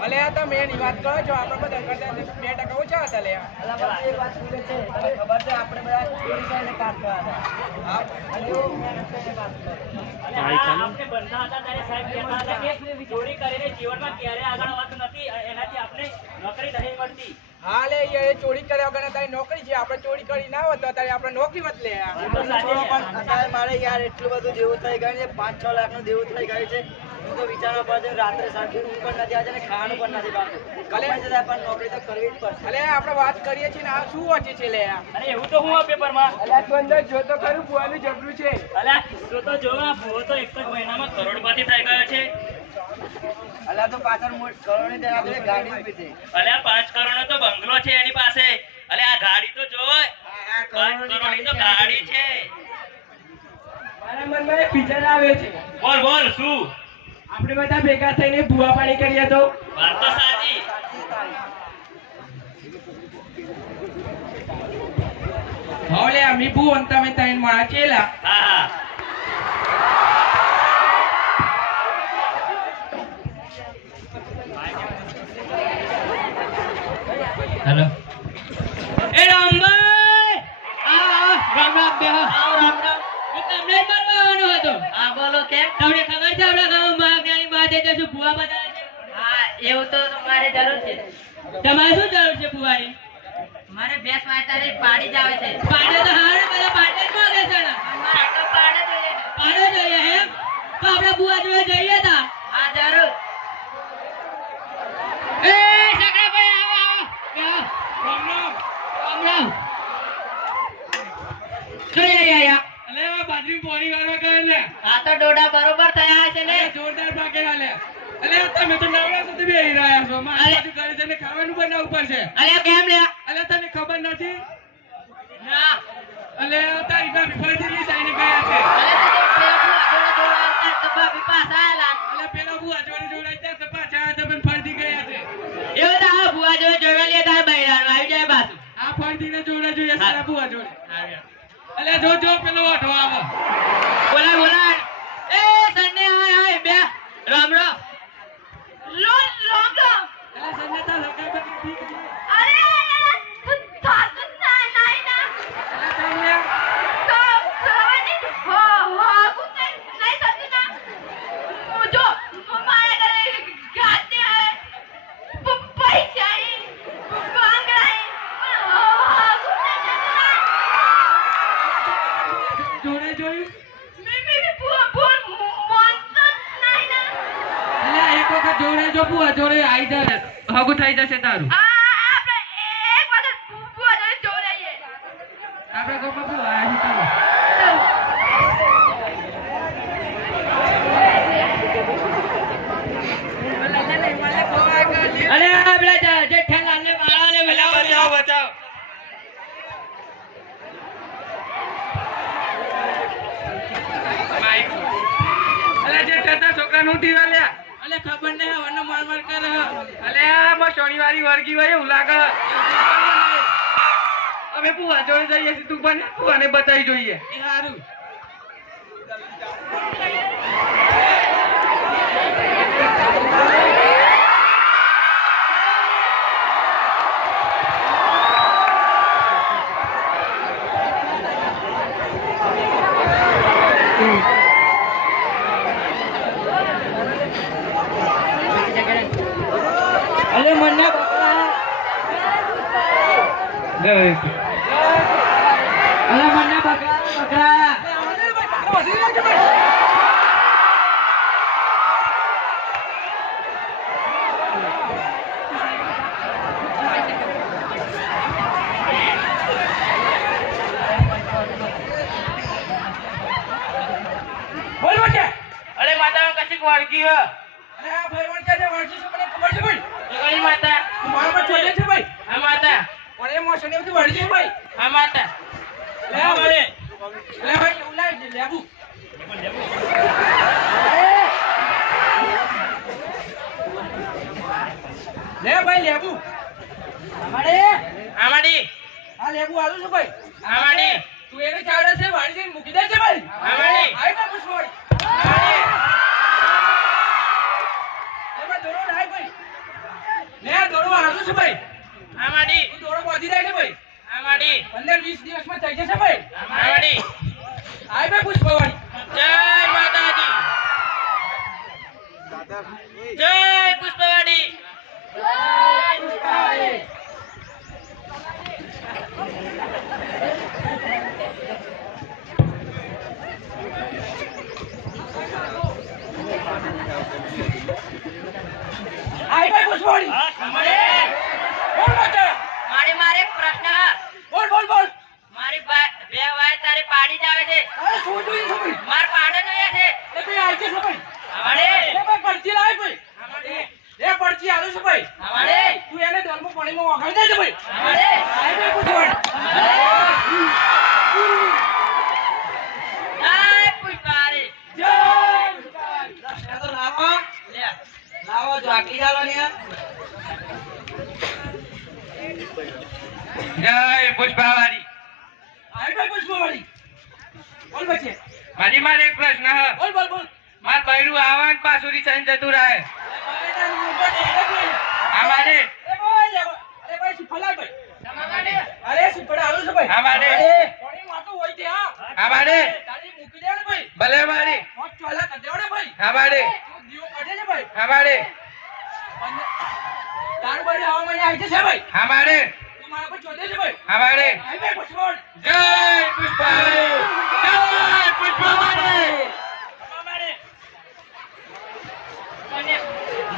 અલે આ તો મેં વાત કરો છો આપણે બધા કરતા બે ટકા ઓછા હતા લે વાત ખબર છે આપણે બધા ચોરી કરીને હતા. આપણે હતા ત્યારે સાહેબ કહેતા હતા કે ચોરી જીવનમાં ક્યારે આગળ વધતું નથી. એનાથી આપણે નોકરી નહીં મળતી હા લે એ ચોરી કર્યા વગર તારી નોકરી છે. આપણે ચોરી કરી ના હોત તો તારી આપણે નોકરી મત લે. અત્યારે મારે યાર એટલું બધું દેવું થઈ ગયું છે. પાંચ છ લાખનું દેવું થઈ ગયું છે. હું તો વિચારવા પડે છે રાત્રે સાંજે ઊંઘ પણ નથી આવતી ખાવાનું પણ નથી ભાવતું. ભલે. ગમે તે થાય પણ નોકરી તો કરવી જ પડશે. અલે આપણે વાત કરીએ છીએ ને આ શું વાંચે છે લે? એવું તો હું આ પેપરમાં? અલ્યા તું અંદર જો તો ખરું બુવાનું જબરું છે. અલ્યા તો તો જો આ ભૂવો તો એક જ મહિનામાં કરોડપતિ થઈ ગયો છે. અલા તો પાછળ મોટ કરોડની ગાડી અલ્યા પાંચ કરોડ તો બંગલો છે એની પાસે અલ્યા આ ગાડી તો જો આ પાંચ કરોડની તો ગાડી છે મારા મનમાં એક વિચાર આવે છે બોલ બોલ શું આપણે બધા ભેગા થઈને ભૂવા પાણી કરીએ તો વાત તો સાચી. અમે ભૂ અને તમે ત્રણ મારા ચેલા. હા હા. હેલો. એ રામભાઈ આ રામ રામ બે. આવ રામ રામ. તમને હતો. આ બોલો કે તમને ખબર છે આપણા ગામમાં ભૂવા બતાવે છે. હા એવું તો તમારે જરૂર છે. તમારે શું જરૂર છે ભૂવાની મારે ભેંસ વાંચતા પાડી જ આવે છે. પાડે તો હારે બધા પાડે જ માંગે છે. ને. મારે તો પાડે જોઈએ પાડે જોઈએ હે તો આપણે ભૂવા જોડે જઈએ તા. હા જરૂર. એ સકરાભાઈ આવો આવો. આવો. રામ રામ. રામ રામ કઈ લઈ આયા. અલે બાજરી પોણી વાળવા કરે ને આ તો ડોડા બરોબર થયા છે ને અલે જોરદાર ભાગેલા લે અલે તમે તો નવરા સુધી બેહી રહ્યા છો મારી બાજુ ઘરે જઈને ખાવાનું બનાવવું પડશે. અલ્યા કેમ લ્યા? અલે તને ખબર નથી? ના. અલે તારી ભાભી ફરીથી સાઈને ગયા છે. અલે પેલા બુઆ જોડે જોડાઈ ત્યાં તો પાછા આ ફરજી ફરીથી ગયા છે. આ ફરીથી જોડે જોઈએ સારા બુઆ જોડે. અલે જો જો પેલો ઓઢો આવો. રામ રામ અલે સંજય તા લગા બધી ઠીક છે અરે તું થાક જ ના નાઈ ના અલે તમને તો સવાની હો હો કું નહીં નહીં થતી ના જો મારા ઘરે ગાતે હે પ- પૈસા હે બાંગડા હે પણ હો હો કું નહીં થતી જોડે જોયું ના મે મે ભૂ ભૂ મોનતો નહીં ના અલે એક જોડે જો બુઆ જોડે આઈ જાય હગું થઈ જશે તારું. આપણે એક વખત ભૂ જોડે જોડાઈએ આપણે ગામમાં બુઆ આયા છે ચાલો. અલે આ પેલા જે- જેઠાલાલ ને માળા ને ખબર નહીં વન માર માર કરે અલે આ શનિવારી વર્ગી હોય એવું લાગે અમે પુવા જોડે જઈએ છીએ, તું પણ પુવાને બતાવી જોઈએ. સારું અલે મને બકરા અલે મને બકરા બકરા અરે વાળગી હ અરે ભાઈ વચ્ચે છે વળગી છે મને ખબર છે ભાઈ ગણી માતા મારા પર ચોલે છે ભાઈ. બધું ભાઈ. માતા. લે ભાઈ લે ભાઈ એવું લાવી દે લેબુ. લે. ભાઈ લેબુ. આમાડી આ લેબુ આલું છું ભાઈ. આમાડી તું એને ચાડે છે વાળી જઈને મૂકી દે છે ભાઈ હા, ભાઈ. આઈ બાપુ છોડ વર્ષમાં થઈ જશે ભાઈ મારવાડી આય ભાઈ પુષ્પવાળી જય માતાજી જય પુષ્પવાડી હા બોલ. બચ્ચા મારે મારે પ્રશ્ન બોલ બોલ બોલ. મારી બે વાય તારે પાડી જાવે છે. અરે શું જોઈએ છે માર પાડે જોઈએ છે. એ ભાઈ આય છે ભાઈ? અમારે એ ભાઈ પડતી લાવે ભાઈ. એ પડતી આવે છે ભાઈ. અમારે તું એને દરમાં પાણીમાં વગાડી દેજે ભાઈ. અમારે આય ભાઈ પુષ્પવાળી જય પુષ્પારી જય પુષ્પવાળી. આ તો લાવો લે લાવો જો આટલી ચાલો ને જય પુષ્પાવાળી. પુષ્પવાળી. બોલ બચ્ચે મારી મારે એક પ્રશ્ન બોલ બોલ બોલ. માર બૈરું આવાન જતું રહે. અમારે ભલે મારી. અમારે અમારે અમારે અમારે આય ભાઈ પુષ્પવાળી જય પુષ્પાવાળી જય પુષ્પાવાળી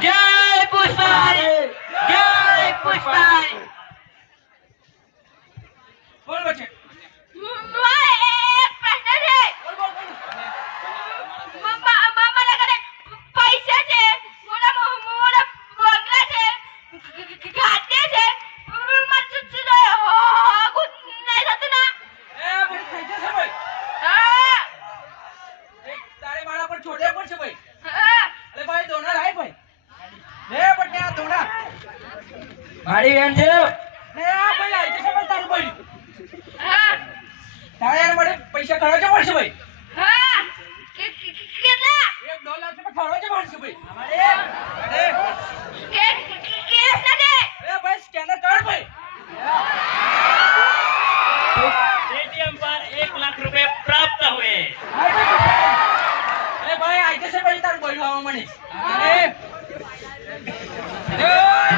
જય પુષ્પારી જય પુષ્પારી બોલ બચ્ચે મારે એક પ્રશ્ન છે બોલ બોલ બોલ મ- મ- મારા ઘરે પૈસા છે મોટા મો- મોટા બંગલા છે ગાડી છે મારે શું- શું જોઈએ? હોગું નહીં થતું ના? એ ભાઈ થઈ જશે ભાઈ હા, એક તારે મારા પર છોડે પડશે ભાઈ હા. અરે ભાઈ દોણા લાય ભાઈ લે પટે આ દોણા મારી બેન છે ને આ ભાઈ આવી જશે ભાઈ તારું ભાઈ હા, તારે એના માટે પૈસા ખર્ચવા પડશે ભાઈ હા. કેટલા? એક ખર્ચવા પડશે ભાઈ અરે કે-? એ ભાઈ સ્કેનર કર ભાઈ. એટીએમ પર એક લાખ રૂપિયા પ્રાપ્ત હોય. એ ભાઈ આવી જશે ભાઈ તારું ભાઈ આવવા મને. અરે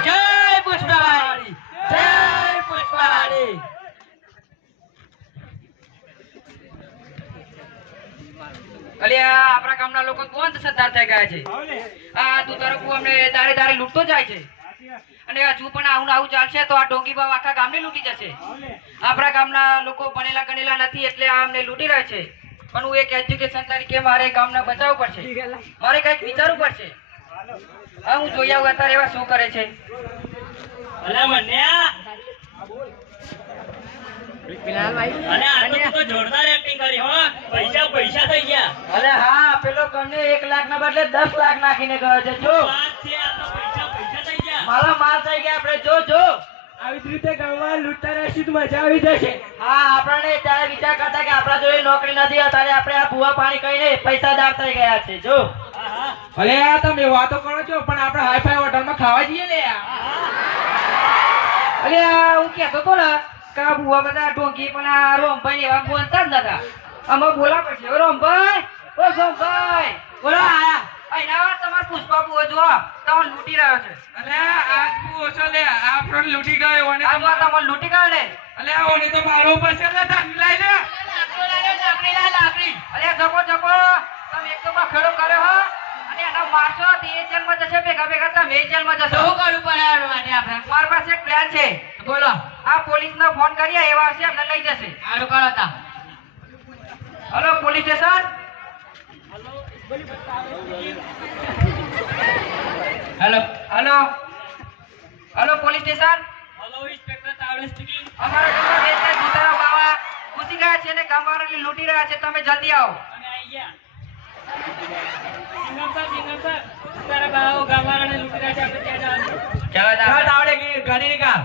જય પુષ્પારી જય પુષ્પારી અલ્યા આપણા ગામના લોકો કોણ સરદાર થઈ ગયા છે. આ તું તારો કુ અમને તારે તારે લૂંટતો જાય છે. અને હજુ પણ આવું ને આવું ચાલશે તો આ ડોંગી બાવ આખા ગામને લૂંટી જશે. આપણા ગામના લોકો ભણેલા ગણેલા નથી એટલે આ અમને લૂંટી રહ્યા છે. પણ હું એક એજ્યુકેશન તરીકે મારે ગામને બચાવવું પડશે. મારે કંઈક વિચારવું પડશે. હા હું જોઈ આવું અત્યારે એવા શું કરે છે. અલા તો જોરદાર એક્ટિંગ કરી હો. પૈસા પૈસા થઈ ગયા. અરે હા પેલો કને એક લાખ ના બદલે દસ લાખ નાખીને ગયો છે. જો. વાત આ તો પૈસા પૈસા થઈ ગયા. મારા માલ થઈ ગયા આપણે. જો જો. આવી જ રીતે ગામમાં લૂંટતા રહેશું મજા આવી જશે. હા આપણને ત્યારે વિચાર કરતા કે આપણા જોડે નોકરી નથી અત્યારે આપણે આ ભૂવા પાણી કહીને પૈસાદાર થઈ ગયા છે. જો. ભલે હા આ તમે વાતો કરો છો પણ આપણે હાઈફાઈ હોટલમાં ખાવા જઈએ ને અરે આ હું કહેતો તો ને કે આ ભૂવા બધા ઢોંકી પણ આ રોમભાઈ એવા બોલતા જ નતા. આમાં બોલા પછી. ઓ રોમભાઈ ઓ સોમભાઈ. બોલો આયા અહીંયા તમાર પુષ્પા જો તમને લૂટી રહ્યો છે. અલે આ તું ઓછો લે. આ આપણને લૂટી ગયો ઓને આ તો જો લૂટી ગયો ને? અલે ઓને તો મારો પાસે લે. તારી લઈ લે લાકડી લાવ, લાકડી. અરે જકો જકો તમે એક તો બખેડો કર્યો હો. અને એના મારશો તે એ જેલમાં જશે ભેગા ભેગા તમે જેલમાં જશો. શું કરવું પડે આપણે? મારી પાસે એક પ્લાન છે. બોલો. આ પોલીસને ફોન કરીએ એવા છે એમને લઈ જશે. સારું કરો તા hello police station hello hello hello police station hello inspector Tawde speaking અમારા ગામમાં બે ત્રણ બાવા ઘૂસી ગયા છે અને ગામવાળાને લૂંટી રહ્યા છે. તમે જલ્દી આવો. અને આઈ ગયા. Singham sir Singham sir. તારા બાવા ગામવાળાને લૂંટી રહ્યા છે. આપણે ત્યાં જવાનું. ચાલો તાવડે ગાડી નીકાળ.